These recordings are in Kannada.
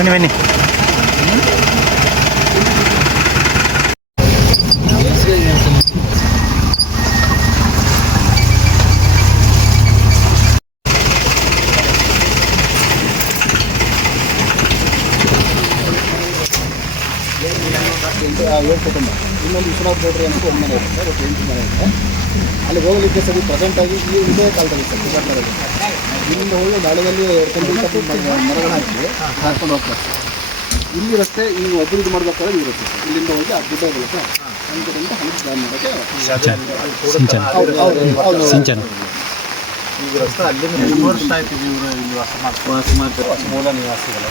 ಬನ್ನಿ ಬನ್ನಿ. ಇನ್ನೊಂದು ವಿಶ್ವನಾಥ್ ಗೌಡ್ರಿ ಅಂತ ಒಂದು ಮನೆ ಇರುತ್ತೆ, ಒಂದು 8 ಮನೆ ಇರುತ್ತೆ. ಅಲ್ಲಿ ಹೋಗಲಿಕ್ಕೆ ಸರಿ ಪ್ರೆಸೆಂಟಾಗಿ ಇದೇ ಕಾಲದಲ್ಲಿ ಸರ್ ಗುಜರಾತ್ನಲ್ಲಿ ಇಲ್ಲಿಂದ ಹೋಗಿ ನಾಳೆಯಲ್ಲಿ ಮರಗಳು ಹಾಕಿ ಹಾಕೊಂಡು ಹೋಗ್ತಾರೆ. ಇಲ್ಲಿ ರಸ್ತೆ ಇನ್ನು ಒಬ್ಬರು ಇದು ಮಾಡ್ಬೇಕಾದ್ರೆ ಇರುತ್ತೆ. ಇಲ್ಲಿಂದ ಹೋಗಿ ಆ ಗುಡ್ಡ ಬರುತ್ತೆ, ಅಂಗಡಿಯಿಂದ ಹಣಕ್ಕೆ ಜಾಯಿನ್ ಮಾಡೋಕ್ಕೆ ಈಗ ರಸ್ತೆ ಅಲ್ಲಿಂದ 2 ವರ್ಷ ಆಯ್ತು ಇವರು ಇಲ್ಲಿ ವಾಸ ಮಾಡ್ತಾರೆ. ಮೂಲ ನಿವಾಸಿಗಳು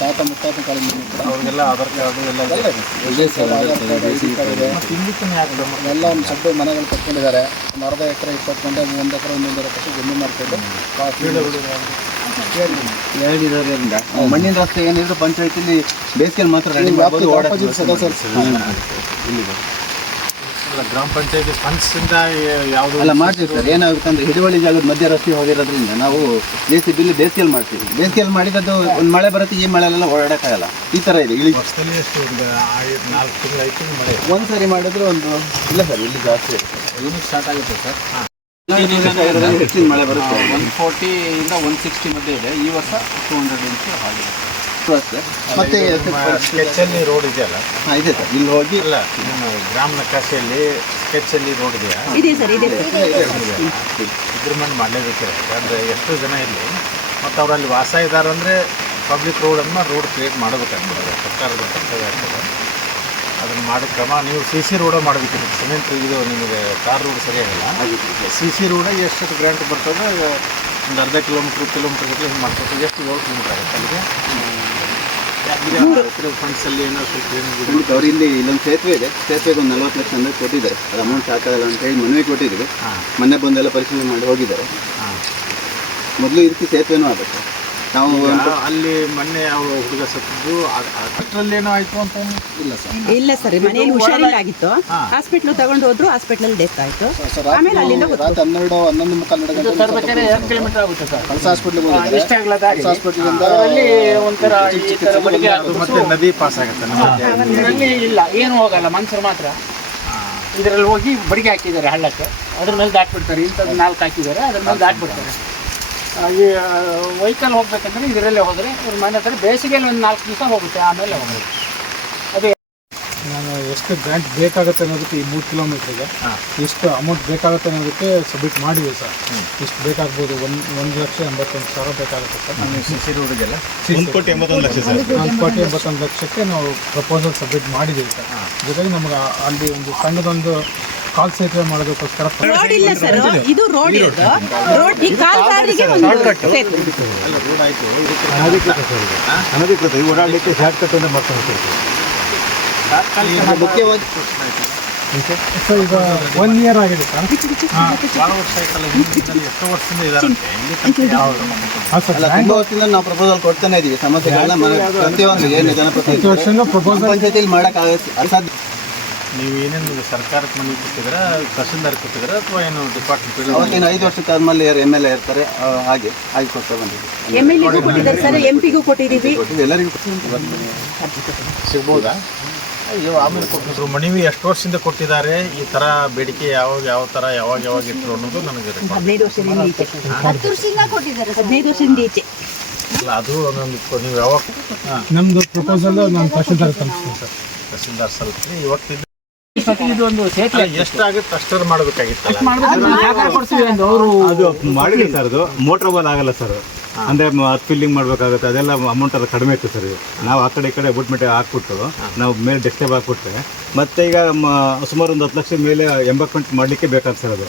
ತಾತ ಮುತ್ತಾತ ಕಾಲದಿಂದ ಅವ್ರಿಗೆಲ್ಲ ಆಧಾರ್ ಕಾರ್ಡು ಎಲ್ಲ ಎಲ್ಲ ಒಂದು ಸಡ್ಡು ಮನೆಗಳು ಕಟ್ಕೊಂಡಿದ್ದಾರೆ. ಒಂದು ಅರ್ಧ ಎಕರೆ 20 ಗಂಟೆ 1 ಎಕರೆ 1.5 ಎಕರೆ ಜಮೀನು ಮಾಡ್ಕೊಂಡು ಹೇಳಿರೋದ್ರಿಂದ ಮಣ್ಣಿನ ರಸ್ತೆ ಏನಿದ್ರು ಪಂಚಾಯತಿಲಿ ಬೇಸಿಗೆಯಲ್ಲಿ ಮಾತ್ರ ರೆಡಿ ಮಾಡ್ಬೋದು. ಇಲ್ಲಿದೆ ಗ್ರಾಮ ಪಂಚಾಯತಿ ಫಂಡ್ಸಿಂದ ಯಾವುದು ಎಲ್ಲ ಮಾಡ್ತೀವಿ ಸರ್. ಏನಾಗುತ್ತೆ ಅಂದರೆ ಹಿಡುವಳಿ ಜಾಗದ ಮಧ್ಯ ರಸ್ತೆ ಹೋಗಿರೋದ್ರಿಂದ ನಾವು JCB ಬೇಸಿಗೆಯಲ್ಲಿ ಮಾಡ್ತೀವಿ. ಬೇಸಿಗೆಯಲ್ಲಿ ಮಾಡಿದ್ದು ಒಂದು ಮಳೆ ಬರುತ್ತೆ, ಈ ಮಳೆಯಲ್ಲೆಲ್ಲ ಓಡಾಡೋಕ್ಕಾಗಲ್ಲ. ಈ ಥರ ಇದೆ. ಇಲ್ಲಿ ವರ್ಷದಲ್ಲಿ ಎಷ್ಟು 4 ತಿಂಗಳು 5 ತಿಂಗಳು ಮಳೆ ಒಂದು ಸಾರಿ ಮಾಡಿದ್ರೆ ಒಂದು ಇಲ್ಲ ಸರ್, ಇಲ್ಲಿ ಜಾಸ್ತಿ ಇನ್ನು ಸ್ಟಾರ್ಟ್ ಆಗುತ್ತೆ ಸರ್. ಹೆಚ್ಚಿನ ಮಳೆ ಬರುತ್ತೆ. 140 ಇಂದ 160 ಮಧ್ಯೆ ಇದೆ. ಈ ವರ್ಷ 200 ಇಂಚು ಆಗಿದೆ. ಮತ್ತೆ ಸ್ಕೆಚಲ್ಲಿ ರೋಡ್ ಇದೆಯಲ್ಲ? ಹಾಂ ಇದೆ ಸರ್. ಇಲ್ಲಿ ಹೋಗಿ ಇಲ್ಲ ನಮ್ಮ ಗ್ರಾಮ ನಕಾಶೆಯಲ್ಲಿ ಸ್ಕೆಚಲ್ಲಿ ರೋಡ್ ಇದೆಯಾ? ಇದೆ ಸರ್, ಇದೆ. ಇದ್ರ ಮೇಲೆ ಮಾಡಲೇಬೇಕಿದೆ. ಯಾಕಂದರೆ ಎಷ್ಟೋ ಜನ ಇಲ್ಲಿ ಮತ್ತು ಅವರಲ್ಲಿ ವಾಸ ಇದ್ದಾರೆ ಅಂದರೆ ಪಬ್ಲಿಕ್ ರೋಡನ್ನು ರೋಡ್ ಕ್ರಿಯೇಟ್ ಮಾಡಬೇಕಾಗ್ತದೆ. ಸರ್ಕಾರದ ಕರ್ತವ್ಯ ಆಗ್ತದೆ. ಅದನ್ನು ಮಾಡೋ ಕ್ರಮ ನೀವು CC ರೋಡ ಮಾಡಬೇಕಿದೆ. ಸಿಮೆಂಟ್ ಇದು ನಿಮಗೆ ಟಾರ್ ರೋಡ್ ಸರಿಯಾಗಲ್ಲ. CC ರೋಡ ಎಷ್ಟು ಗ್ರಾಂಟ್ ಬರ್ತದೆ? ಒಂದು ಅರ್ಧ ಕಿಲೋಮೀಟ್ರ್ ಗಟ್ಟಲೆ ಮಾಡ್ಕೊತೀವಿ. ಎಷ್ಟು 7 ಕಿಲೋಮೀಟ್ರ್ ಆಗುತ್ತೆ ಅಲ್ಲಿಗೆ. ಫಂಡ್ಸಲ್ಲಿ ಏನೋ ಸ್ವಲ್ಪ ಅವ್ರು ಇಲ್ಲೊಂದು ಸೇತುವೆ ಇದೆ. ಸೇತುವೆಗೆ ಒಂದು 40 ಲಕ್ಷ ಅಂದರೆ ಕೊಟ್ಟಿದ್ದಾರೆ. ಅದು ಅಮೌಂಟ್ ಸಾಕಾಗಲ್ಲ ಅಂತ ಹೇಳಿ ಮನವಿ ಕೊಟ್ಟಿದ್ದೀವಿ. ಮೊನ್ನೆ ಬಂದೆಲ್ಲ ಪರಿಶೀಲನೆ ಮಾಡಿ ಹೋಗಿದ್ದಾರೆ. ಮೊದಲು ಈ ರೀತಿ ಸೇತುವೆನೂ ಆಗುತ್ತೆ. ನಾವು ಅಲ್ಲಿ ಮೊನ್ನೆ ಅವರು ಹುಡುಗ ಸತ್ತಿದ್ದು ಅಷ್ಟರಲ್ಲೇನೋ ಆಯಿತು ಅಂತ ಇಲ್ಲ ಸರ್, ಮನೆಯಲ್ಲಿ ಹುಷಾರಿಲ್ಲಾಗಿತ್ತು. ಹಾಸ್ಪಿಟ್ಲ್ ತಗೊಂಡು ಹೋದ್ರು, ಹಾಸ್ಪಿಟ್ಲಲ್ಲಿ ಡೆತ್ ಆಯಿತು. ಆಮೇಲೆ ಅಲ್ಲಿಂದ ರಾತ್ರಿ 11:30 ಕಿಲೋಮೀಟರ್ ಆಗುತ್ತೆ ಸರ್. ಕಳಸ ಹಾಸ್ಪಿಟ್ಲಿಗೆ ಹಾಸ್ಪಿಟ್ಲಿಂದ ಮತ್ತೆ ನದಿ ಪಾಸ್ ಆಗುತ್ತೆ. ಇದರಲ್ಲಿ ಇಲ್ಲ, ಏನು ಹೋಗಲ್ಲ, ಮನುಷ್ಯರು ಮಾತ್ರ ಇದರಲ್ಲಿ ಹೋಗಿ ಬಡಿಗೆ ಹಾಕಿದ್ದಾರೆ ಹಳ್ಳಕ್ಕೆ. ಅದ್ರ ಮೇಲೆ ದಾಟ್ಬಿಡ್ತಾರೆ. ಇಂಥದ್ದು 4 ಹಾಕಿದ್ದಾರೆ, ಅದ್ರ ಮೇಲೆ ದಾಟ್ಬಿಡ್ತಾರೆ. ಈ ವೆಹಿಕಲ್ ಹೋಗ್ಬೇಕಂದ್ರೆ ಇದರಲ್ಲೇ ಹೋದರೆ ಇವ್ರ ಮನೆ ಹತ್ರ ಬೇಸಿಗೆಯಲ್ಲಿ ಒಂದು 4 ದಿವಸ ಹೋಗುತ್ತೆ, ಆಮೇಲೆ ಹೋಗೋದು. ಅದೇ ನಾನು ಎಷ್ಟು ಗ್ರಾಂಟ್ ಬೇಕಾಗುತ್ತೆ ಅನ್ನೋದಕ್ಕೆ ಈ 3 ಕಿಲೋಮೀಟ್ರಿಗೆ ಎಷ್ಟು ಅಮೌಂಟ್ ಬೇಕಾಗುತ್ತೆ ಅನ್ನೋದಕ್ಕೆ ಸಬ್ಮಿಟ್ ಮಾಡಿದೆ ಸರ್. ಎಷ್ಟು ಬೇಕಾಗ್ಬೋದು? 1,81,000 ಬೇಕಾಗುತ್ತೆ ಸರ್. ನಾನು CC ರೋಡಿಗೆಲ್ಲ 1,81,00,000 ಸರ್. 1,81,00,000 ಲಕ್ಷಕ್ಕೆ ನಾವು ಪ್ರಪೋಸಲ್ ಸಬ್ಮಿಟ್ ಮಾಡಿದ್ದೀವಿ ಸರ್. ಜೊತೆಗೆ ನಮ್ಗೆ ಅಲ್ಲಿ ಒಂದು ಸಣ್ಣದೊಂದು ಕಾಲ್ ಸೇತುವೆ ಮಾಡೋದಕ್ಕೋಸ್ಕರ ರೋಡ್ ಇಲ್ಲ ಸರ್. ಇದು ರೋಡ್ ಇರೋದು. ರೋಡ್ ಈ ಕಾಲ್ದಾರಿಗೆ ಒಂದು ಸೇತುವೆ. ರೋಡ್ ಆಯಿತು. ಅನಧಿಕೃತ ಓಡಾಡಲಿಕ್ಕೆ ಶಾರ್ಟ್ ಕಟ್ ಅಂತ ಮಾಡ್ಕೊಂಡು ಮುಖ್ಯವಾಗಿ ಸರ್ ಈಗ 1 ಇಯರ್ ಆಗಿದೆ ಸರ್. ಭಾಳ ವರ್ಷ ಆಯ್ತಲ್ಲ, ಎಷ್ಟೋ ವರ್ಷದಿಂದ ಇದಾರಂತೆ. ಅಲ್ಲ, ತುಂಬ ವರ್ಷದಿಂದ ನಾವು ಪ್ರಪೋಸಲ್ ಕೊಡ್ತಾನೆ ಇದ್ದೀವಿ. ಸಮಸ್ಯೆಗಳನ್ನ ಪ್ರತಿಯೊಂದು ಏನು ಪ್ರತಿ ವರ್ಷನೂ ಪ್ರಪೋಸಲ್ ಪಂಚಾಯತಿಯಲ್ಲಿ ಮಾಡೋಕ್ಕೆ ಅಸಾಧ್ಯ. ನೀವು ಏನೇನು ಸರ್ಕಾರಕ್ಕೆ ಮನೆ ಕೊಟ್ಟಿದ್ದೀರಾ, ತಹಸೀಲ್ದಾರ್ ಕೊಟ್ಟಿದ್ದೀರಾ, ಅಥವಾ ಏನು ಡಿಪಾರ್ಟ್ಮೆಂಟ್? ಅವತ್ತಿನ 5 ವರ್ಷಕ್ಕೆ ಆದ್ಮೇಲೆ ಯಾರು MLA ಇರ್ತಾರೆ ಹಾಗೆ ಆಗಿ ಕೊಡ್ತಾ ಬಂದಿದ್ದೀವಿ. MLA ಕೊಟ್ಟಿದ್ದಾರೆ ಸರ್, MP ಕೊಟ್ಟಿದ್ದೀವಿ. ಎಲ್ಲರಿಗೂ ಸಿಗ್ಬೋದಾ? ಅಯ್ಯೋ, ಆಮೇಲೆ ಕೊಟ್ಟಿದ್ರು. ಮನವಿ ಎಷ್ಟು ವರ್ಷದಿಂದ ಕೊಟ್ಟಿದ್ದಾರೆ, ಈ ಥರ ಬೇಡಿಕೆ ಯಾವ ಥರ ಯಾವಾಗ ಇಟ್ಟರು ಅನ್ನೋದು ನನಗೆ 15 ವರ್ಷದಿಂದ ಈಚೆ. 15 ವರ್ಷದಿಂದ ಈಚೆ. ಇಲ್ಲ, ಅದು ಒಂದೊಂದು ನೀವು ಯಾವಾಗ ನಮ್ಮದು ಪ್ರಪೋಸಲ್ ನಾನು ತಹಸೀಲ್ದಾರ್ ತಲುಪಿಸ್ತೀನಿ ಸರ್. ತಹಸೀಲ್ದಾರ್ ಸ್ವಲ್ಪ ಇವತ್ತಿದ್ದು ಇದೊಂದು ಸೇತುವೆ ಎಷ್ಟಾಗುತ್ತೆ ಅಷ್ಟರ ಮಾಡಬೇಕಾಗಿತ್ತಲ್ಲ. ಅವರು ಅದು ಮಾಡಿದೆ ಸರ್. ಅದು ಮೋಟ್ರ್ ಬೋಲ್ ಆಗಲ್ಲ ಸರ್. ಅಂದರೆ ಫಿಲ್ಲಿಂಗ್ ಮಾಡಬೇಕಾಗುತ್ತೆ, ಅದೆಲ್ಲ ಅಮೌಂಟ್ ಎಲ್ಲ ಕಡಿಮೆ ಇತ್ತು ಸರ್. ನಾವು ಆ ಕಡೆ ಈ ಕಡೆ ಬುಟ್ಮೆಟ್ ಹಾಕ್ಬಿಟ್ಟು ನಾವು ಮೇಲೆ ಡೆಸ್ಟೇಬ್ ಹಾಕ್ಬಿಟ್ರೆ ಮತ್ತೆ ಈಗ ಸುಮಾರು ಒಂದು 10 ಲಕ್ಷ ಮೇಲೆ ಎಂಬಕ್ಮೆಂಟ್ ಮಾಡಲಿಕ್ಕೆ ಬೇಕಾಗುತ್ತೆ ಸರ್ ಅದು.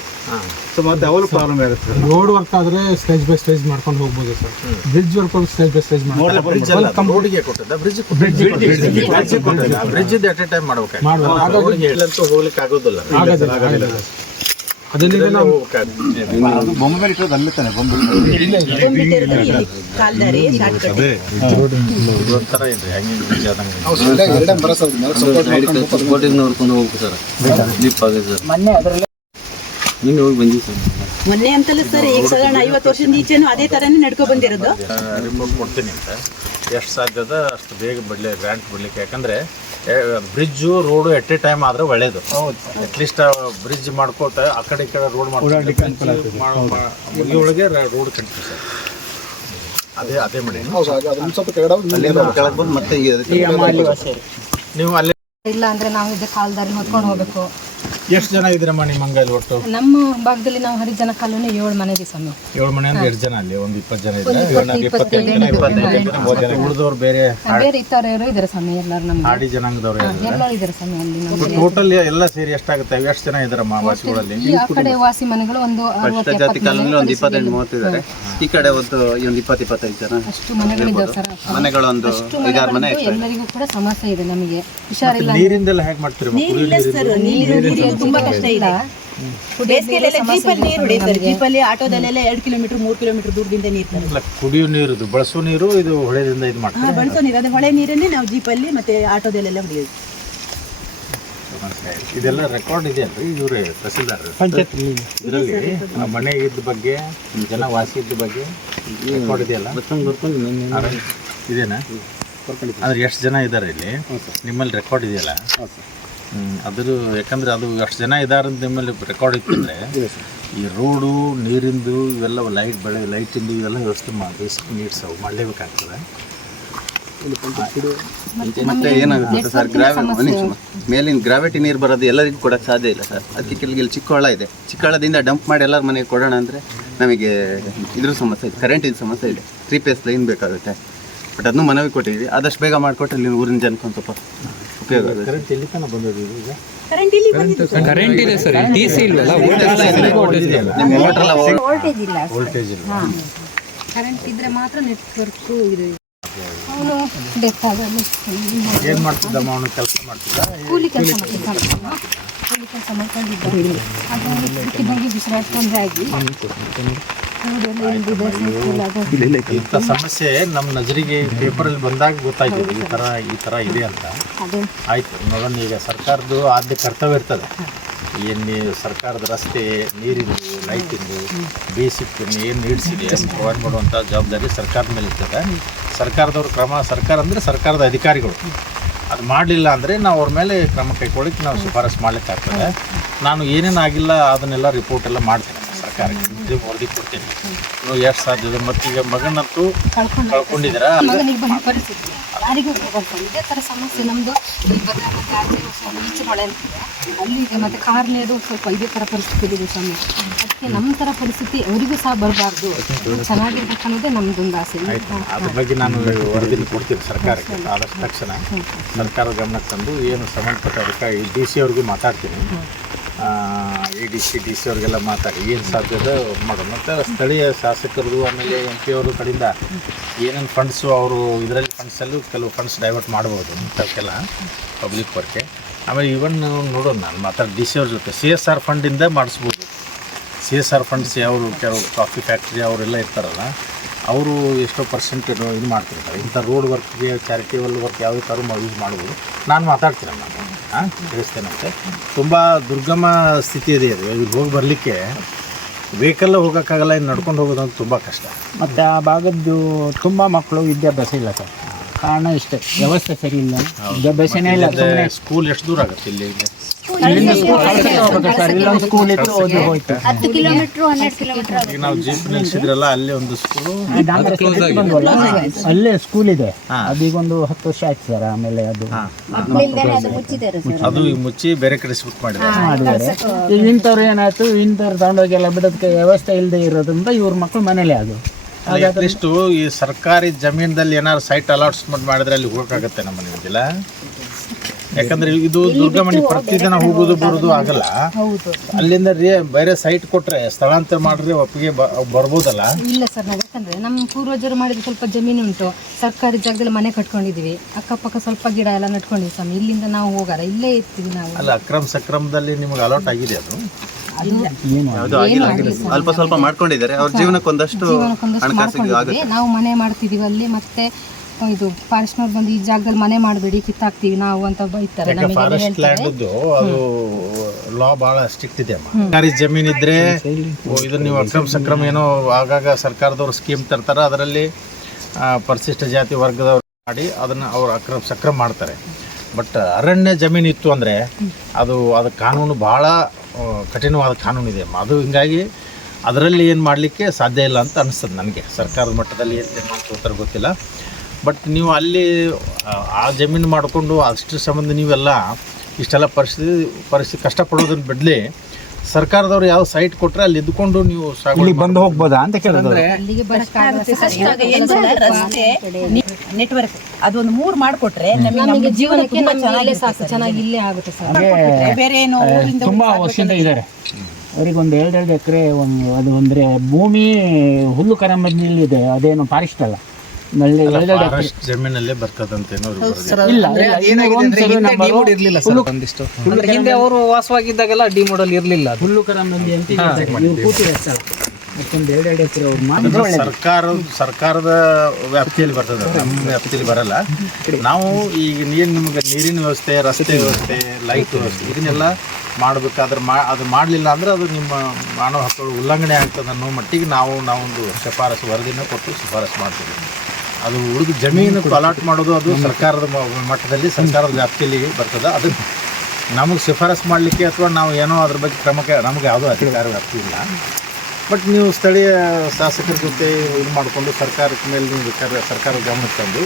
ಸೊ ಮತ್ತೆ ಅವರು ಪ್ರಾಬ್ಲಮ್ ಆಗುತ್ತೆ ಸರ್. ರೋಡ್ ವರ್ಕ್ ಆದರೆ ಸ್ಟೇಜ್ ಬೈ ಸ್ಟೇಜ್ ಮಾಡ್ಕೊಂಡು ಹೋಗ್ಬೋದು sir. Bridge work stage by stage ರೋಡಿಗೆ ಕೊಟ್ಟಿದ್ದ ಬ್ರಿಡ್ಜ್ ಅಟ್ ಎ ಟೈಮ್ ಮಾಡ್ಬೇಕಾಗಿತ್ತು. ಹೋಗ್ಲಿಕ್ಕೆ ಆಗೋದಿಲ್ಲ. ಅದನ್ನ ನಾವು ಬೊಂಬೆ ಮೇಲೆ ಇಟ್ಟೋದು ಅಲ್ಲೇ ತಾನೆ ಬೊಂಬೆ ಕಾಲ್ದಾರಿ ಶಾರ್ಟ್ ಕಟ್. ಒಂಥರ ಇದ್ರಿ ಹಂಗಿನ ಬ್ರಿಡ್ಜ್ ಆದಂಗೆ ಎರಡೇ ಬರೋದು ಮೊನ್ನೆ ಅದರಲ್ಲಿ ನೀನು ಹೋಗಿ ಬಂದಿ ಸರ್ ಮೊನ್ನೆ ಅಂತಲ್ಲ ಸರ್, ಈಗ ಸಾಧಾರಣ 50 ವರ್ಷದ ಈಚೆನೂ ಅದೇ ಥರನೇ ನಡ್ಕೊ ಬಂದಿರೋದು. ರಿಪೋರ್ಟ್ ಕೊಡ್ತೀನಿ ಅಂತ ಎಷ್ಟು ಸಾಧ್ಯದ ಅಷ್ಟು ಬೇಗ ಗ್ರ್ಯಾಂಟ್ ಬಿಡಲಿಕ್ಕೆ. ಯಾಕಂದರೆ bridge road at a time ಆದರೆ ಒಳ್ಳೆಯದು. ಅಟ್ಲೀಸ್ಟ್ ಬ್ರಿಡ್ಜ್ ಮಾಡ್ಕೋತ ಆ ಕಡೆ ಈ ಕಡೆ ರೋಡ್ ಮಾಡ್ಲಿಕ್ಕೆ ಮುಗಿಯೊಳಗೆ ರೋಡ್ ಕಂಟಿನ್ಯೂ ಸರ್. ಅದೇ ಮಾಡಿ ಹೌದು, ಅದೊಂದು ಸ್ವಲ್ಪ ಕೆಳಗೆ ಬಂದು ಮತ್ತೆ ನೀವು ಅಲ್ಲಿ ಇಲ್ಲ ಅಂದ್ರೆ ನಾವು ಇದ್ದ ಕಾಲದಲ್ಲಿ ಹೊತ್ಕೊಂಡು ಹೋಗ್ಬೇಕು. ಎಷ್ಟು ಜನ ಇದ್ದೀರಮ್ಮ ನಿಮ್ಮ ಅಂಗೈಲಿ ಒಟ್ಟು? ನಮ್ಮ ಭಾಗದಲ್ಲಿ ನಾವು ಹರಿಜನ ಕಾಲೋನಿ 7 ಮನೆ ಇದೆ ಸ್ವಾಮಿ. 7 ಮನೆ ಅಂದ್ರೆ 2 ಜನ ಅಲ್ಲಿ ಒಂದು 20 ಜನ ಇದ್ದಾರೆ. ಉಳಿದವ್ರು ಬೇರೆ ಬೇರೆ ಇತರರು ಇದ್ದಾರೆ ಸ್ವಾಮಿ. ಎಲ್ಲರೂ ನಮ್ಮ ಹಾಡಿ ಜನಾಂಗದವ್ರು ಎಲ್ಲರೂ ಇದ್ದಾರೆ ಸ್ವಾಮಿ ಅಲ್ಲಿ ನಮ್ಮಲ್ಲಿ. ಟೋಟಲ್ ಎಲ್ಲ ಸೇರಿ ಎಷ್ಟಾಗುತ್ತೆ? ಎಷ್ಟು ಜನ ಇದ್ದಾರಮ್ಮ ವಾಸಿಗಳಲ್ಲಿ? ಈ ಆ ಕಡೆ ವಾಸಿ ಮನೆಗಳು ಒಂದು 60 ಜಾತಿ ಕಾಲೋನಿ ಒಂದು 28-30 ಇದ್ದಾರೆ. ಈ ಕಡೆ ಒಂದು 20-25 ಜನ ಅಷ್ಟು ಮನೆಗಳಿದ್ದಾವೆ ಸರ್. ಮನೆಗಳೊಂದು ಅಷ್ಟು ಮನೆಗಳಿದ್ದು ಎಲ್ಲರಿಗೂ ಕೂಡ ಸಮಸ್ಯೆ ಇದೆ. ನಮಗೆ ಹುಷಾರಿಲ್ಲ. ನೀರಿಂದೆಲ್ಲ ಹೇಗೆ ಮಾಡ್ತೀರಿ? ನೀರು ತುಂಬಾ ಕಷ್ಟ ಇದೆ. ಬೇಸಿಗೆಲೆಲ್ಲ ಜೀಪಲ್ಲಿ ನೀರು ಹೊಡಿ ಸರ್. ಜೀಪಲ್ಲಿ ಆಟೋದಲ್ಲೆಲ್ಲ 2 ಕಿಲೋಮೀಟರ್ 3 ಕಿಲೋಮೀಟರ್ ದೂರದಿಂದ ನೀರು ತರೋದು. ಕುಡಿಯೋ ನೀರು, ಬಳಸೋ ನೀರು ಇದು ಹೊಳೆದಿಂದ ಇದು ಮಾಡ್ತಾರೆ. ಬಳಸೋ ನೀರು ಅದೇ ಹೊಳೆ ನೀರನ್ನೇ ನಾವು ಜೀಪಲ್ಲಿ ಮತ್ತೆ ಆಟೋದಲ್ಲೆಲ್ಲ ಹೊಡಿಯೋದು. ಇದೆಲ್ಲ ರೆಕಾರ್ಡ್ ಇದೆ ಅಲ್ರಿ ಇವ್ರೆ ತಹಸೀಲ್ದಾರ್ ಇದರಲ್ಲಿ ಮನೆ ಇದ್ದ ಬಗ್ಗೆ, ಜನ ವಾಸಿ ಇದ್ದ ಬಗ್ಗೆ ರೆಕಾರ್ಡ್ ಇದೆಯಲ್ಲ? ಇದೇನಾ? ಅಂದ್ರೆ ಎಷ್ಟು ಜನ ಇದ್ದಾರೆ ಇಲ್ಲಿ ನಿಮ್ಮಲ್ಲಿ ರೆಕಾರ್ಡ್ ಇದೆಯಲ್ಲ? ಅದ್ರ ಯಾಕಂದ್ರೆ ಅದು ಎಷ್ಟು ಜನ ಇದ್ದಾರೆ ಅಂತ ನಿಮ್ಮಲ್ಲಿ ರೆಕಾರ್ಡ್ ಇತ್ತಂದರೆ ಈ ರೋಡು, ನೀರಿಂದು ಇವೆಲ್ಲ ಲೈಟಿಂದು ಇವೆಲ್ಲ ವ್ಯವಸ್ಥೆ ಬೇಸಿಕ್ ನೀಡ್ಸ್ ಅವು ಮಾಡಲೇಬೇಕಾಗ್ತದೆ. ಮತ್ತೆ ಏನಾಗುತ್ತೆ ಸರ್, ಮೇಲಿನ ಗ್ರಾವಿಟಿ ನೀರು ಬರೋದು ಎಲ್ಲರಿಗೂ ಕೊಡೋಕ್ಕೆ ಸಾಧ್ಯ ಇಲ್ಲ ಸರ್. ಅದಕ್ಕೆ ಕೆಲವು ಚಿಕ್ಕ ಹಳ್ಳ ಇದೆ, ಚಿಕ್ಕ ಹಳ್ಳದಿಂದ ಡಂಪ್ ಮಾಡಿ ಎಲ್ಲರ ಮನೆಗೆ ಕೊಡೋಣ ಅಂದರೆ ನಮಗೆ ಇದ್ರ ಸಮಸ್ಯೆ ಇದೆ, ಕರೆಂಟಿನ ಸಮಸ್ಯೆ ಇದೆ. 3 ಫೇಸ್ ಲೈನ್ ಬೇಕಾಗುತ್ತೆ. ಬಟ್ ಅದನ್ನು ಮನವಿ ಕೊಟ್ಟಿದ್ವಿ, ಆದಷ್ಟು ಬೇಗ ಮಾಡಿಕೊಟ್ರೆ ಇಲ್ಲಿ ಊರಿನ ಜನಕ್ಕೆ ಒಂದು ಸ್ವಲ್ಪ ಉಪಯೋಗ ಆಗುತ್ತೆ. ಕರೆಂಟ್ ಎಲ್ಲಿ ತನಕ ಬಂದದ್ದು ಈಗ? ಕರೆಂಟ್ ಇಲ್ಲಿ ಬಂದಿದೆ. ಕರೆಂಟ್ ಇದೆ ಸರ್, ಡಿಸಿ ಇಲ್ವಲ್ಲ, ವೋಲ್ಟೇಜ್ ಇಲ್ಲ. ವೋಲ್ಟೇಜ್ ಇಲ್ಲ. ಕರೆಂಟ್ ಇದ್ರೆ ಮಾತ್ರ ನೆಟ್ವರ್ಕ್ ಇದೆ. ಅವನು ಡೆತ್ ಆಗಲಿ. ಏನು ಮಾಡ್ತಿದ್ದಮ್ಮ ಅವನು? ಕೆಲಸ ಮಾಡ್ತಿದ್ದ? ಕೂಲಿ ಕೆಲಸ ಮಾಡ್ತಿದ್ದಾನೆ. ಕೂಲಿ ಕೆಲಸ ಮಾಡ್ಕೊಂಡಿದ್ದ. ಅದು ಸಿಕ್ಕಿದಂಗೆ ಬಿಸಿಲಾಡ್ಕೊಂಡ್ರೆ ಆಗಿ ಇಂಥ ಸಮಸ್ಯೆ ನಮ್ಮ ನಜರಿಗೆ ಪೇಪರಲ್ಲಿ ಬಂದಾಗ ಗೊತ್ತಾಯ್ತದೆ ಈ ಥರ ಇದೆ ಅಂತ. ಆಯ್ತು ನೋಡೋಣ. ಈಗ ಸರ್ಕಾರದ್ದು ಆದ್ಯ ಕರ್ತವ್ಯ ಇರ್ತದೆ. ಏನು ಸರ್ಕಾರದ ರಸ್ತೆ, ನೀರಿಂದು, ಲೈಟಿಂದು, ಬೇಸಿಕ್ ಏನು ನೀಡ್ಸಿದೆ ಅದನ್ನು ಪ್ರೊವೈಡ್ ಮಾಡುವಂಥ ಜವಾಬ್ದಾರಿ ಸರ್ಕಾರದ ಮೇಲೆ ಇರ್ತದೆ. ಸರ್ಕಾರದವ್ರ ಸರ್ಕಾರ ಅಂದರೆ ಸರ್ಕಾರದ ಅಧಿಕಾರಿಗಳು ಅದು ಮಾಡಲಿಲ್ಲ ಅಂದರೆ ನಾವು ಅವ್ರ ಮೇಲೆ ಕ್ರಮ ಕೈಗೊಳ್ಳಕ್ಕೆ ನಾವು ಶಿಫಾರಸು ಮಾಡಲಿಕ್ಕಾಗ್ತದೆ. ನಾನು ಏನೇನಾಗಿಲ್ಲ ಅದನ್ನೆಲ್ಲ ರಿಪೋರ್ಟ್ ಎಲ್ಲ ಮಾಡ್ತೇನೆ ಸರ್ಕಾರಕ್ಕೆ, ವರದಿ ಕೊಡ್ತೀನಿ. ನೀವು ಎಷ್ಟು ಸಾಧ್ಯದ. ಮತ್ತೀಗ ಮಗನಂತೂ ಕಳ್ಕೊಂಡಿದ್ದೀರಾ? ಮಗನಿಗೆ ಬಂದ ಪರಿಸ್ಥಿತಿ ಯಾರಿಗೂ ಬರ್ತದೆ. ಇದೇ ಥರ ಸಮಸ್ಯೆ ನಮ್ಮದು. ಈಚಿನ ಹೊಳೆ ಅಂತಿದೆ ಅಲ್ಲಿದೆ, ಮತ್ತು ಕಾರ್ನೇದು ಸ್ವಲ್ಪ ಇದೇ ಥರ ಪರಿಸ್ಥಿತಿ ಇದೆ ಸ್ವಾಮಿ. ಅದಕ್ಕೆ ನಮ್ಮ ಥರ ಪರಿಸ್ಥಿತಿ ಅವರಿಗೂ ಸಹ ಬರಬಾರ್ದು, ಚೆನ್ನಾಗಿರ್ಬೇಕು ಅನ್ನೋದೇ ನಮ್ಮದೊಂದು ಆಸೆ. ಅದ್ರ ಬಗ್ಗೆ ನಾನು ವರದಿನ ಕೊಡ್ತೀನಿ ಸರ್ಕಾರಕ್ಕೆ. ಆದಷ್ಟು ತಕ್ಷಣ ಸರ್ಕಾರದ ಗಮನಕ್ಕೆ ತಂದು ಏನು ಸಂಬಂಧಪಟ್ಟ ಅದಕ್ಕೆ ಈ ಡಿ ಸಿ ಅವ್ರಿಗೂ ಮಾತಾಡ್ತೀನಿ. ಡಿ ಸಿ ಅವ್ರಿಗೆಲ್ಲ ಮಾತಾಡಿ ಏನು ಸಾಧ್ಯದ ಮಾಡೋದು. ಮತ್ತು ಸ್ಥಳೀಯ ಶಾಸಕರದು ಆಮೇಲೆ MP ಅವ್ರ ಕಡೆಯಿಂದ ಏನೇನು ಫಂಡ್ಸು ಅವರು ಇದರಲ್ಲಿ ಫಂಡ್ಸಲ್ಲೂ ಕೆಲವು ಫಂಡ್ಸ್ ಡೈವರ್ಟ್ ಮಾಡ್ಬೋದು ಇಂಥವಕ್ಕೆಲ್ಲ ಪಬ್ಲಿಕ್ ವರ್ಕೆ. ಆಮೇಲೆ ಇವನ್ ನೋಡೋಣ, ನಾನು ಮಾತಾಡಿ ಡಿ ಸಿ ಅವ್ರ ಜೊತೆ CSR ಫಂಡಿಂದ ಮಾಡಿಸ್ಬೋದು. CSR ಫಂಡ್ಸ್ ಕೆಲವು ಕಾಫಿ ಫ್ಯಾಕ್ಟ್ರಿ ಅವರೆಲ್ಲ ಇರ್ತಾರಲ್ಲ, ಅವರು ಎಷ್ಟೋ ಪರ್ಸೆಂಟ್ ಇದು ಮಾಡ್ತಿರ್ತಾರೆ. ಇಂಥ ರೋಡ್ ವರ್ಕ್ಗೆ, ಚಾರಿಟೇಬಲ್ ವರ್ಕ್ ಯಾವುದೇ ಥರ ಯೂಸ್ ಮಾಡ್ಬೋದು. ನಾನು ಮಾತಾಡ್ತೀನಿ, ನಾನು ತಿಳಿಸ್ತೇನಂತೆ. ತುಂಬ ದುರ್ಗಮ ಸ್ಥಿತಿ ಇದೆ ಅದು. ಇಲ್ಲಿ ಹೋಗಿ ಬರಲಿಕ್ಕೆ ವೆಹಿಕಲ್ ಹೋಗೋಕ್ಕಾಗಲ್ಲ, ಇನ್ನು ನಡ್ಕೊಂಡು ಹೋಗೋದಂತ ತುಂಬ ಕಷ್ಟ. ಮತ್ತು ಆ ಭಾಗದ್ದು ತುಂಬ ಮಕ್ಕಳು ವಿದ್ಯಾಭ್ಯಾಸ ಇಲ್ಲ ಸರ್. ಕಾರಣ ಇಷ್ಟೇ, ವ್ಯವಸ್ಥೆ ಸರಿ ಇಲ್ಲ, ವಿದ್ಯಾಭ್ಯಾಸನೇ ಇಲ್ಲ. ಸ್ಕೂಲ್ ಎಷ್ಟು ದೂರ ಆಗುತ್ತೆ ಇಲ್ಲಿ? ಸರ್ ಇಲ್ಲೊಂದು ಸ್ಕೂಲ್ ಇತ್ತು, ಓದಿ ಹೋಯ್ತು. 10 ಕಿಲೋಮೀಟ್ರು 12 ಕಿಲೋಮೀಟ್ರ್. ಈಗ ನಾವು ಜೀಪ್ ನಿಲ್ಸಿದ್ರಲ್ಲ, ಅಲ್ಲೇ ಒಂದು ಸ್ಕೂಲು, ಅಲ್ಲೇ ಸ್ಕೂಲ್ ಇದೆ. ಅದೀಗೊಂದು 10 ವರ್ಷ ಆಯ್ತು ಸರ್. ಆಮೇಲೆ ಅದು ಈಗ ಮುಚ್ಚಿ ಬೇರೆ ಕಡೆ ಶಿಫ್ಟ್ ಮಾಡಿದ್ದಾರೆ. ಈಗ ಇಂಥವ್ರು ಏನಾಯ್ತು, ಇಂಥವ್ರು ತಗೊಂಡೋಗಿ ಎಲ್ಲ ಬಿಡೋದಕ್ಕೆ ವ್ಯವಸ್ಥೆ ಇಲ್ಲದೆ ಇರೋದ್ರಿಂದ ಇವ್ರ ಮಕ್ಕಳು ಮನೇಲೆ ಅದು. ಅಟ್ಲೀಸ್ಟು ಈ ಸರ್ಕಾರಿ ಜಮೀನಲ್ಲಿ ಏನಾದ್ರು ಸೈಟ್ ಅಲಾಟ್ಸ್ಮೆಂಟ್ ಮಾಡಿದ್ರೆ ಅಲ್ಲಿ ಹೋಗೋಕ್ಕಾಗತ್ತೆ ನಮ್ಮ ಮನೆಯಲ್ಲ. ಯಾಕಂದ್ರೆ ಇದು ದುರ್ಗಮಣಿ ಪ್ರತಿದಿನ ಹೋಗೋದು ಬರೋದು ಆಗಲ್ಲ. ಅಲ್ಲಿಂದ ಬೇರೆ ಸೈಟ್ ಕೊಟ್ರೆ ಸ್ಥಳಾಂತರ ಮಾಡ್ರೆ ಒಪ್ಪಿಗೆ ಬರ್ಬೋದಲ್ಲ? ಇಲ್ಲ ಸರ್, ನಾವು ಯಾಕಂದ್ರೆ ನಮ್ಮ ಪೂರ್ವಜರು ಮಾಡಿದ ಸ್ವಲ್ಪ ಜಮೀನು ಉಂಟು, ಸರ್ಕಾರಿ ಜಾಗದಲ್ಲಿ ಮನೆ ಕಟ್ಕೊಂಡಿದೀವಿ, ಅಕ್ಕಪಕ್ಕ ಸ್ವಲ್ಪ ಗಿಡ ಎಲ್ಲ ನಟ್ಕೊಂಡಿವಿ ಸ್ವಾಮಿ. ಇಲ್ಲಿಂದ ನಾವು ಹೋಗಾರ, ಇಲ್ಲೇ ಇರ್ತೀವಿ ನಾವು. ಅಲ್ಲ, ಸಕ್ರಮದಲ್ಲಿ ನಿಮ್ಗೆ ಅಲಾಟ್ ಆಗಿದೆ ಅದು? ಅಲ್ಪ ಸ್ವಲ್ಪ ಮಾಡ್ಕೊಂಡಿದ್ದಾರೆ. ಅವ್ರ ಜೀವನಕ್ಕೆ ಒಂದಷ್ಟು ಹಣಕಾಸಿಗೆ ಆಗುತ್ತೆ. ನಾವು ಮನೆ ಮಾಡ್ತಿದೀವಿ ಅಲ್ಲಿ. ಮತ್ತೆ ಇದು ಫಾರೆಸ್ಟ್ನವ್ರು ಬಂದು ಈ ಜಾಗದಲ್ಲಿ ಮನೆ ಮಾಡಬೇಡಿ, ಕಿತ್ತಾಕ್ತೀವಿ ನಾವು ಅಂತ ಬೈತಾರೆ. ಫಾರೆಸ್ಟ್ ಲ್ಯಾಂಡ್ ಅದು ಲಾ ಭಾಳ ಸ್ಟ್ರಿಕ್ಟ್ ಇದೆ ಸರ್ಕಾರಿ ಜಮೀನಿದ್ರೆ ಇದನ್ನು ನೀವು ಅಕ್ರಮ ಸಕ್ರಮ ಏನೋ ಆಗಾಗ ಸರ್ಕಾರದವ್ರು ಸ್ಕೀಮ್ ತರ್ತಾರೆ, ಅದರಲ್ಲಿ ಪರಿಶಿಷ್ಟ ಜಾತಿ ವರ್ಗದವ್ರು ಮಾಡಿ ಅದನ್ನು ಅವ್ರು ಅಕ್ರಮ ಸಕ್ರಮ ಮಾಡ್ತಾರೆ. ಬಟ್ ಅರಣ್ಯ ಜಮೀನು ಇತ್ತು ಅಂದರೆ ಅದು ಕಾನೂನು ಭಾಳ ಕಠಿಣವಾದ ಕಾನೂನು ಇದೆ. ಅದು ಹಿಂಗಾಗಿ ಅದರಲ್ಲಿ ಏನು ಮಾಡಲಿಕ್ಕೆ ಸಾಧ್ಯ ಇಲ್ಲ ಅಂತ ಅನಿಸ್ತದೆ ನನಗೆ. ಸರ್ಕಾರದ ಮಟ್ಟದಲ್ಲಿ ಏನು ಮಾಡ್ಕೊಳ್ತಾರೆ ಗೊತ್ತಿಲ್ಲ. ಬಟ್ ನೀವು ಅಲ್ಲಿ ಆ ಜಮೀನು ಮಾಡಿಕೊಂಡು ಅಷ್ಟು ಸಂಬಂಧ ನೀವೆಲ್ಲ ಇಷ್ಟೆಲ್ಲ ಪರಿಸ್ಥಿತಿ ಕಷ್ಟಪಡೋದನ್ನ ಬಿಡಲಿ, ಸರ್ಕಾರದವ್ರು ಯಾವ ಸೈಟ್ ಕೊಟ್ಟರೆ ಅಲ್ಲಿ ಇದ್ಕೊಂಡು ನೀವು ಸಾಗುವಳಿ ಬಂದು ಹೋಗ್ಬೋದಾ ಅಂತ ಕೇಳಿದ್ರೆ ರಸ್ತೆ ನೆಟ್ವರ್ಕ್ ಅದೊಂದು 3 ಮಾಡಿಕೊಟ್ರೆ ನಮಗೆ ಜೀವನಕ್ಕೆ ನಮ್ಗೆ ಸಾಕು, ಚೆನ್ನಾಗಿ ಇಲ್ಲೇ ಆಗುತ್ತೆ ಸರ್. ಬೇರೆ ಏನೋ ಊರಿಂದ ತುಂಬ ವರ್ಷದಿಂದ ಇದ್ದಾರೆ. ಅವರಿಗೊಂದು 2 ಎಕರೆ ಅದು ಅಂದರೆ ಭೂಮಿ ಹುಲ್ಲು ಕರಮಂದಿಯಲ್ಲಿ ಇದೆ, ಅದೇನು ಫಾರೆಸ್ಟ್ ಅಲ್ಲ, ಜಮೀನಲ್ಲೇ ಬರ್ತದಂತೆ. ಹಿಂದೆ ಅವರು ವಾಸವಾಗಿದ್ದಾಗೆಲ್ಲ ಡಿಮೋಡಲ್ ಇರಲಿಲ್ಲ. ಹುಲ್ಲು ಕರಮಂದಿ ಅಂತ ಕೂತಿದೆ ಸರ್. ಮತ್ತೊಂದು 2 ಎಕರೆ ಅವ್ರು ಮಾಡಿದ್ರೆ ಸರ್ಕಾರದ ವ್ಯಾಪ್ತಿಯಲ್ಲಿ ಬರ್ತದೆ, ನಮ್ಮ ವ್ಯಾಪ್ತಿಯಲ್ಲಿ ಬರಲ್ಲ. ನಾವು ಈಗ ನಿಮಗೆ ನೀರಿನ ವ್ಯವಸ್ಥೆ, ರಸ್ತೆ ವ್ಯವಸ್ಥೆ, ಲೈಟ್ ವ್ಯವಸ್ಥೆ ಇದನ್ನೆಲ್ಲ ಮಾಡಬೇಕಾದ್ರೆ ಅದು ಮಾಡಲಿಲ್ಲ ಅಂದರೆ ಅದು ನಿಮ್ಮ ಮಾನವ ಹಕ್ಕುಗಳು ಉಲ್ಲಂಘನೆ ಆಗ್ತದೆ ಅನ್ನೋ ಮಟ್ಟಿಗೆ ನಾವೊಂದು ಶಿಫಾರಸು ವರದಿನ ಕೊಟ್ಟು ಶಿಫಾರಸು ಮಾಡ್ತೀವಿ. ಅದು ಉಳಿದು ಜಮೀನು ಅಲಾಟ್ ಮಾಡೋದು ಅದು ಸರ್ಕಾರದ ಮಟ್ಟದಲ್ಲಿ ಸರ್ಕಾರದ ವ್ಯಾಪ್ತಿಯಲ್ಲಿ ಬರ್ತದೆ. ಅದು ನಮಗೆ ಶಿಫಾರಸು ಮಾಡಲಿಕ್ಕೆ ಅಥವಾ ನಾವು ಏನೋ ಅದ್ರ ಬಗ್ಗೆ ಕ್ರಮಕ್ಕೆ ನಮಗೆ ಯಾವುದೂ ಅಧಿಕಾರ ವ್ಯಾಪ್ತಿ ಇಲ್ಲ. ಬಟ್ ನೀವು ಸ್ಥಳೀಯ ಶಾಸಕರ ಜೊತೆ ಇದು ಮಾಡಿಕೊಂಡು ಸರ್ಕಾರದ ಮೇಲೆ ನೀವು ಬೇಕಾದ್ರೆ ಸರ್ಕಾರದ ಗಮನಕ್ಕೆ ತಂದು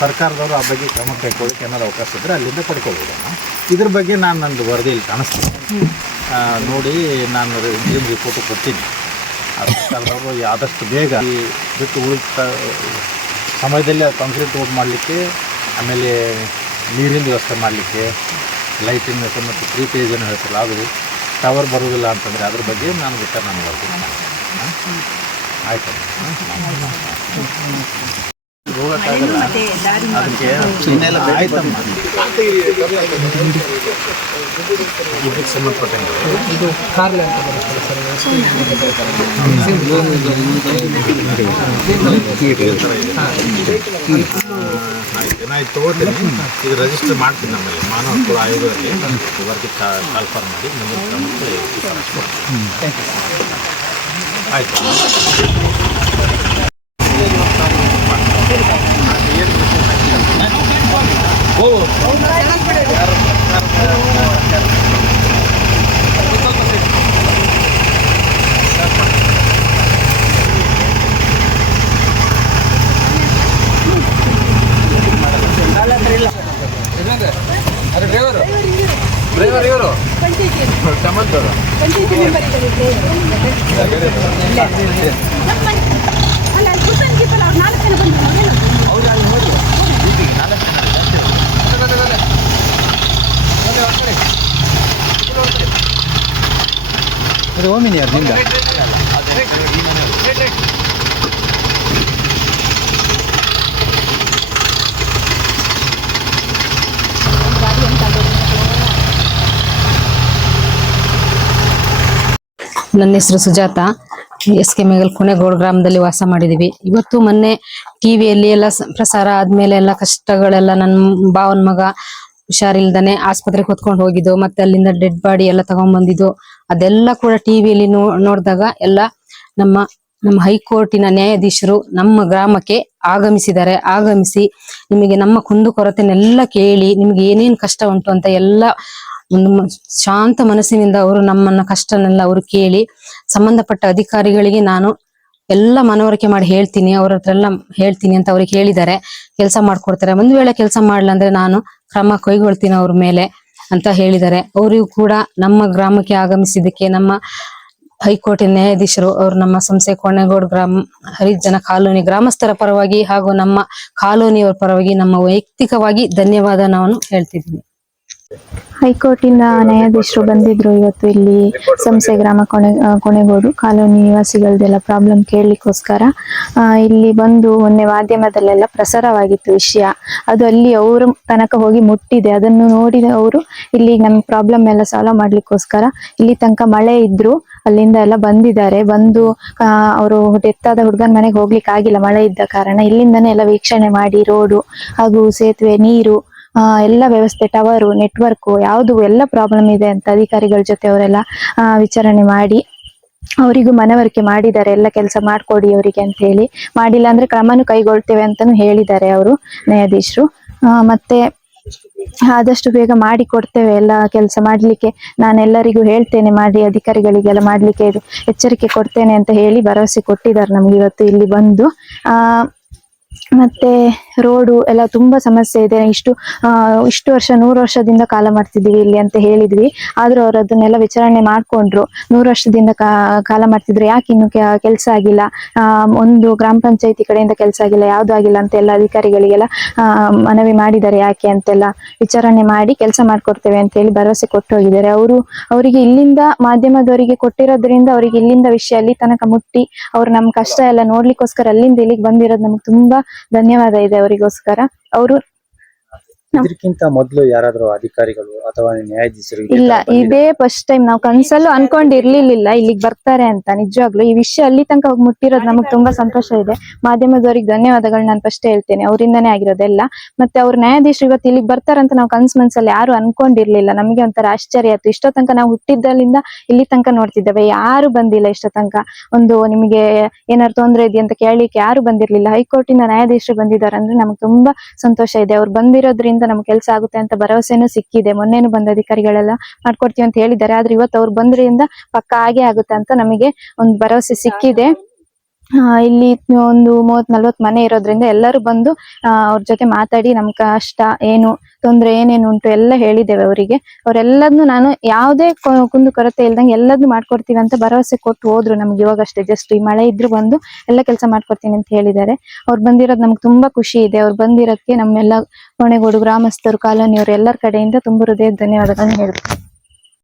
ಸರ್ಕಾರದವರು ಆ ಬಗ್ಗೆ ಕ್ರಮ ಕೈಗೊಳ್ಳಕ್ಕೆ ಏನಾದ್ರು ಅವಕಾಶ ಇದ್ದರೆ ಅಲ್ಲಿಂದ ಪಡ್ಕೊಳ್ಬೋದು. ಇದ್ರ ಬಗ್ಗೆ ನಾನು ನಂದು ವರದಿಯಲ್ಲಿ ಕಾಣಿಸ್ತೀನಿ, ನೋಡಿ ನಾನು ಇಂಜಿನಿಯರಿಂಗ್ ರಿಪೋರ್ಟು ಕೊಡ್ತೀನಿ. ಸರ್ಕಾರದವರು ಆದಷ್ಟು ಬೇಗ ಈ ಬಿಟ್ಟು ಉಳಿದ ಸಮಯದಲ್ಲಿ ಕಾಂಕ್ರೀಟ್ ರೋಡ್ ಮಾಡಲಿಕ್ಕೆ, ಆಮೇಲೆ ನೀರಿನ ವ್ಯವಸ್ಥೆ ಮಾಡಲಿಕ್ಕೆ, ಲೈಟಿನ ವ್ಯವಸ್ಥೆ ಮತ್ತು 3 ಫೇಸ್ ಏನು ಹೇಳ್ತಿಲ್ಲ ಅದು ಟವರ್ ಬರೋದಿಲ್ಲ ಅಂತಂದರೆ ಅದ್ರ ಬಗ್ಗೆ ನಾನು ಬೇಕಾದ್ರೆ ನಾನು ಬರ್ತೀನಿ. ಆಯ್ತು, ಹೋಗೋಕ್ಕಾಗಲ್ಲ ಅದಕ್ಕೆ ಆಯ್ತಮ್ಮ. ಇದಕ್ಕೆ ಸಂಬಂಧಪಟ್ಟಂಗೆ ಇದು ಕಾರ್ಲೆ ಅಂತ ಬರುತ್ತೆ ಸರ್. ಏನಾಯ್ತು ತೊಗೋತೀನಿ, ಇದು ರಿಜಿಸ್ಟರ್ ಮಾಡ್ತೀನಿ. ನಮ್ಮಲ್ಲಿ ಮಾನವ ಹಕ್ಕುಗಳ ಆಯೋಗದಲ್ಲಿ ವರದಿ ಕಾಲ್ಫಾರ್ ಮಾಡಿ ಮುಂದಿನ ಕ್ರಮಕ್ಕೆ ಆಯಿತು. ಡ್ರೈವರ್ ಇವರು ಟಮಂತವರು ಅದು ಓಮಿನಿ ಯಾರು ನಿಂದ ನನ್ನ ಹೆಸರು ಸುಜಾತ. SK ಮೇಗಲ್ ಕೊನೆಗೋಡು ಗ್ರಾಮದಲ್ಲಿ ವಾಸ ಮಾಡಿದೀವಿ. ಇವತ್ತು ಮೊನ್ನೆ ಟಿವಿಯಲ್ಲಿ ಎಲ್ಲ ಪ್ರಸಾರ ಆದ್ಮೇಲೆ ಎಲ್ಲ ಕಷ್ಟಗಳೆಲ್ಲ ನನ್ನ ಭಾವನ ಮಗ ಹುಷಾರಿಲ್ದಾನೆ ಆಸ್ಪತ್ರೆಗೆ ಹೊತ್ಕೊಂಡು ಹೋಗಿದ್ದು, ಮತ್ತೆ ಅಲ್ಲಿಂದ ಡೆಡ್ ಬಾಡಿ ಎಲ್ಲ ತಗೊಂಡ್ ಬಂದಿದ್ದು, ಅದೆಲ್ಲ ಕೂಡ ಟಿವಿಯಲ್ಲಿ ನೋಡಿದಾಗ ಎಲ್ಲ ನಮ್ಮ ಹೈಕೋರ್ಟಿನ ನ್ಯಾಯಾಧೀಶರು ನಮ್ಮ ಗ್ರಾಮಕ್ಕೆ ಆಗಮಿಸಿದ್ದಾರೆ. ಆಗಮಿಸಿ ನಿಮಗೆ ನಮ್ಮ ಕುಂದುಕೊರತೆನೆಲ್ಲ ಕೇಳಿ ನಿಮ್ಗೆ ಏನೇನ್ ಕಷ್ಟ ಉಂಟು ಅಂತ ಎಲ್ಲ ಒಂದು ಶಾಂತ ಮನಸ್ಸಿನಿಂದ ಅವರು ನಮ್ಮನ್ನ ಕಷ್ಟನೆಲ್ಲ ಅವರು ಕೇಳಿ ಸಂಬಂಧಪಟ್ಟ ಅಧಿಕಾರಿಗಳಿಗೆ ನಾನು ಎಲ್ಲ ಮನವರಿಕೆ ಮಾಡಿ ಹೇಳ್ತೀನಿ, ಅವ್ರ ಹತ್ರ ಎಲ್ಲ ಹೇಳ್ತೀನಿ ಅಂತ ಅವ್ರಿಗೆ ಹೇಳಿದ್ದಾರೆ. ಕೆಲಸ ಮಾಡ್ಕೊಡ್ತಾರೆ. ಒಂದು ವೇಳೆ ಕೆಲಸ ಮಾಡ್ಲ ಅಂದ್ರೆ ನಾನು ಕ್ರಮ ಕೈಗೊಳ್ತೀನಿ ಅವ್ರ ಮೇಲೆ ಅಂತ ಹೇಳಿದ್ದಾರೆ. ಅವರಿಗೂ ಕೂಡ ನಮ್ಮ ಗ್ರಾಮಕ್ಕೆ ಆಗಮಿಸಿದ್ದಕ್ಕೆ ನಮ್ಮ ಹೈಕೋರ್ಟ್ ನ್ಯಾಯಾಧೀಶರು ಅವರು ನಮ್ಮ ಸಂಸ್ಥೆ ಕೊನೆಗೋಡು ಗ್ರಾಮ ಹರಿಜನ ಕಾಲೋನಿ ಗ್ರಾಮಸ್ಥರ ಪರವಾಗಿ ಹಾಗೂ ನಮ್ಮ ಕಾಲೋನಿಯವರ ಪರವಾಗಿ ನಮ್ಮ ವೈಯಕ್ತಿಕವಾಗಿ ಧನ್ಯವಾದ ನಾನು ಹೇಳ್ತಿದ್ದೀನಿ. ಹೈಕೋರ್ಟಿನ ನ್ಯಾಯಾಧೀಶರು ಬಂದಿದ್ರು ಇವತ್ತು ಇಲ್ಲಿ ಸಂಸ್ಥೆ ಗ್ರಾಮ ಕೊನೆಗೋಡು ಕಾಲೋನಿ ನಿವಾಸಿಗಳದೆಲ್ಲ ಪ್ರಾಬ್ಲಮ್ ಕೇಳಲಿಕ್ಕೋಸ್ಕರ ಇಲ್ಲಿ ಬಂದು ಮೊನ್ನೆ ಮಾಧ್ಯಮದಲ್ಲೆಲ್ಲ ಪ್ರಸಾರವಾಗಿತ್ತು ವಿಷಯ. ಅದು ಅಲ್ಲಿ ಅವ್ರ ತನಕ ಹೋಗಿ ಮುಟ್ಟಿದೆ. ಅದನ್ನು ನೋಡಿದ ಅವರು ಇಲ್ಲಿ ನಮ್ಮ ಪ್ರಾಬ್ಲಮ್ ಎಲ್ಲ ಸಾಲ್ವ್ ಮಾಡ್ಲಿಕ್ಕೋಸ್ಕರ ಇಲ್ಲಿ ತನಕ ಮಳೆ ಇದ್ರು ಅಲ್ಲಿಂದ ಎಲ್ಲ ಬಂದಿದ್ದಾರೆ. ಬಂದು ಅವರು ಡೆತ್ ಆದ ಹುಡುಗನ ಮನೆಗೆ ಹೋಗ್ಲಿಕ್ಕೆ ಆಗಿಲ್ಲ ಮಳೆ ಇದ್ದ ಕಾರಣ. ಇಲ್ಲಿಂದನೇ ಎಲ್ಲ ವೀಕ್ಷಣೆ ಮಾಡಿ ರೋಡು ಹಾಗೂ ಸೇತುವೆ, ನೀರು ಎಲ್ಲ ವ್ಯವಸ್ಥೆ ಟವರು ನೆಟ್ವರ್ಕು ಯಾವುದು ಎಲ್ಲ ಪ್ರಾಬ್ಲಮ್ ಇದೆ ಅಂತ ಅಧಿಕಾರಿಗಳ ಜೊತೆ ಅವರೆಲ್ಲ ವಿಚಾರಣೆ ಮಾಡಿ ಅವರಿಗೂ ಮನವರಿಕೆ ಮಾಡಿದ್ದಾರೆ, ಎಲ್ಲ ಕೆಲಸ ಮಾಡ್ಕೊಡಿ ಅವರಿಗೆ ಅಂತ ಹೇಳಿ. ಮಾಡಿಲ್ಲ ಅಂದ್ರೆ ಕ್ರಮನೂ ಕೈಗೊಳ್ತೇವೆ ಅಂತಾನು ಹೇಳಿದ್ದಾರೆ ಅವರು ನ್ಯಾಯಾಧೀಶರು. ಮತ್ತೆ ಆದಷ್ಟು ಬೇಗ ಮಾಡಿ ಕೊಡ್ತೇವೆ ಎಲ್ಲ ಕೆಲಸ ಮಾಡ್ಲಿಕ್ಕೆ. ನಾನು ಎಲ್ಲರಿಗೂ ಹೇಳ್ತೇನೆ, ಮಾಡಿ ಅಧಿಕಾರಿಗಳಿಗೆಲ್ಲ ಮಾಡ್ಲಿಕ್ಕೆ ಎಚ್ಚರಿಕೆ ಕೊಡ್ತೇನೆ ಅಂತ ಹೇಳಿ ಭರವಸೆ ಕೊಟ್ಟಿದ್ದಾರೆ ನಮ್ಗೆ ಇವತ್ತು ಇಲ್ಲಿ ಬಂದು. ಮತ್ತೆ ರೋಡು ಎಲ್ಲ ತುಂಬಾ ಸಮಸ್ಯೆ ಇದೆ. ಇಷ್ಟು ವರ್ಷ 100 ವರ್ಷದಿಂದ ಕಾಲ ಮಾಡ್ತಿದೀವಿ ಇಲ್ಲಿ ಅಂತ ಹೇಳಿದ್ವಿ. ಆದ್ರೂ ಅವ್ರು ಅದನ್ನೆಲ್ಲ ವಿಚಾರಣೆ ಮಾಡ್ಕೊಂಡ್ರು. 100 ವರ್ಷದಿಂದ ಕಾಲ ಮಾಡ್ತಿದ್ರು, ಯಾಕೆ ಇನ್ನು ಕೆಲಸ ಆಗಿಲ್ಲ, ಒಂದು ಗ್ರಾಮ ಪಂಚಾಯತಿ ಕಡೆಯಿಂದ ಕೆಲಸ ಆಗಿಲ್ಲ, ಯಾವ್ದು ಆಗಿಲ್ಲ ಅಂತ ಎಲ್ಲ ಅಧಿಕಾರಿಗಳಿಗೆಲ್ಲ ಮನವಿ ಮಾಡಿದ್ದಾರೆ. ಯಾಕೆ ಅಂತೆಲ್ಲ ವಿಚಾರಣೆ ಮಾಡಿ ಕೆಲಸ ಮಾಡ್ಕೊಡ್ತೇವೆ ಅಂತ ಹೇಳಿ ಭರವಸೆ ಕೊಟ್ಟು ಹೋಗಿದ್ದಾರೆ. ಅವರಿಗೆ ಇಲ್ಲಿಂದ ಮಾಧ್ಯಮದವರಿಗೆ ಕೊಟ್ಟಿರೋದ್ರಿಂದ ಅವರಿಗೆ ಇಲ್ಲಿಂದ ವಿಷಯ ಅಲ್ಲಿ ತನಕ ಮುಟ್ಟಿ ಅವ್ರು ನಮ್ ಕಷ್ಟ ಎಲ್ಲ ನೋಡ್ಲಿಕ್ಕೋಸ್ಕರ ಅಲ್ಲಿಂದ ಇಲ್ಲಿಗೆ ಬಂದಿರೋದು ನಮ್ಗೆ ತುಂಬಾ ಧನ್ಯವಾದ ಇದೆ ಅವರಿಗೋಸ್ಕರ. ಅವರು ಇದಕ್ಕಿಂತ ಮೊದಲು ಯಾರಾದ್ರೂ ಅಧಿಕಾರಿಗಳು ಅಥವಾ ನ್ಯಾಯಾಧೀಶರು ಇಲ್ಲ, ಇದೇ ಫಸ್ಟ್ ಟೈಮ್. ನಾವು ಕನ್ಸಲ್ಲೂ ಅನ್ಕೊಂಡಿರ್ಲಿಲ್ಲ ಇಲ್ಲಿಗೆ ಬರ್ತಾರೆ ಅಂತ. ನಿಜವಾಗ್ಲು ಈ ವಿಷಯ ಅಲ್ಲಿ ತನಕ ಹೋಗಿ ಮುಟ್ಟಿರೋದು ನಮಗ್ ತುಂಬಾ ಸಂತೋಷ ಇದೆ. ಮಾಧ್ಯಮದವ್ರಿಗೆ ಧನ್ಯವಾದಗಳು ನಾನು ಫಸ್ಟ್ ಹೇಳ್ತೇನೆ, ಅವರಿಂದಾನೇ ಆಗಿರೋದೆಲ್ಲ. ಮತ್ತೆ ಅವ್ರ ನ್ಯಾಯಾಧೀಶರು ಇವತ್ತು ಇಲ್ಲಿಗೆ ಬರ್ತಾರಂತ ನಾವು ಮನ್ಸಲ್ಲಿ ಯಾರು ಅನ್ಕೊಂಡಿರ್ಲಿಲ್ಲ. ನಮಗೆ ಒಂಥರ ಆಶ್ಚರ್ಯ ಆಯ್ತು. ಇಷ್ಟೋ ತನಕ ನಾವು ಹುಟ್ಟಿದ್ದಲ್ಲಿಂದ ಇಲ್ಲಿ ತನಕ ನೋಡ್ತಿದ್ದೇವೆ, ಯಾರು ಬಂದಿಲ್ಲ ಇಷ್ಟೋ ತನಕ. ನಿಮಗೆ ಏನಾದ್ರು ತೊಂದ್ರೆ ಇದೆಯಾ ಅಂತ ಕೇಳಲಿಕ್ಕೆ ಯಾರು ಬಂದಿರ್ಲಿಲ್ಲ. ಹೈಕೋರ್ಟ್ ಇಂದ ನ್ಯಾಯಾಧೀಶರು ಬಂದಿದ್ದಾರೆ ಅಂದ್ರೆ ನಮ್ಗೆ ತುಂಬಾ ಸಂತೋಷ ಇದೆ. ಅವ್ರು ಬಂದಿರೋದ್ರಿಂದ ನಮ್ಗೆ ಕೆಲಸ ಆಗುತ್ತೆ ಅಂತ ಭರವಸೆನೂ ಸಿಕ್ಕಿದೆ. ಮೊನ್ನೆನೂ ಬಂದ ಅಧಿಕಾರಿಗಳೆಲ್ಲ ಮಾಡ್ಕೊಡ್ತೀವಿ ಅಂತ ಹೇಳಿದ್ದಾರೆ. ಆದ್ರೆ ಇವತ್ತು ಅವ್ರು ಬಂದ್ರಿಂದ ಪಕ್ಕ ಆಗೇ ಆಗುತ್ತೆ ಅಂತ ನಮಗೆ ಒಂದು ಭರವಸೆ ಸಿಕ್ಕಿದೆ. ಇಲ್ಲಿ ಒಂದು 30-40 ಮನೆ ಇರೋದ್ರಿಂದ ಎಲ್ಲರೂ ಬಂದು ಅವ್ರ ಜೊತೆ ಮಾತಾಡಿ ನಮ್ ಕಷ್ಟ ಏನು ತೊಂದ್ರೆ ಏನೇನು ಉಂಟು ಎಲ್ಲ ಹೇಳಿದ್ದೇವೆ ಅವರಿಗೆ. ಅವರೆಲ್ಲದನ್ನು ನಾನು ಯಾವುದೇ ಕುಂದು ಕೊರತೆ ಇಲ್ದಂಗೆ ಎಲ್ಲದನ್ನು ಮಾಡ್ಕೊಡ್ತೀವಿ ಅಂತ ಭರವಸೆ ಕೊಟ್ಟು ಹೋದ್ರು. ನಮ್ಗೆ ಇವಾಗಷ್ಟೇ ಜಸ್ಟ್ ಈ ಮಳೆ ಇದ್ರು ಬಂದು ಎಲ್ಲ ಕೆಲಸ ಮಾಡ್ಕೊಡ್ತೀನಿ ಅಂತ ಹೇಳಿದ್ದಾರೆ. ಅವ್ರು ಬಂದಿರೋದು ನಮ್ಗೆ ತುಂಬಾ ಖುಷಿ ಇದೆ. ಅವ್ರು ಬಂದಿರೋದಕ್ಕೆ ನಮ್ಮೆಲ್ಲ ಕೊನೆಗೋಡು ಗ್ರಾಮಸ್ಥರು, ಕಾಲೋನಿಯವರು ಎಲ್ಲರ ಕಡೆಯಿಂದ ತುಂಬ ಹೃದಯದ ಧನ್ಯವಾದಗಳನ್ನ ಹೇಳ್ತೀನಿ.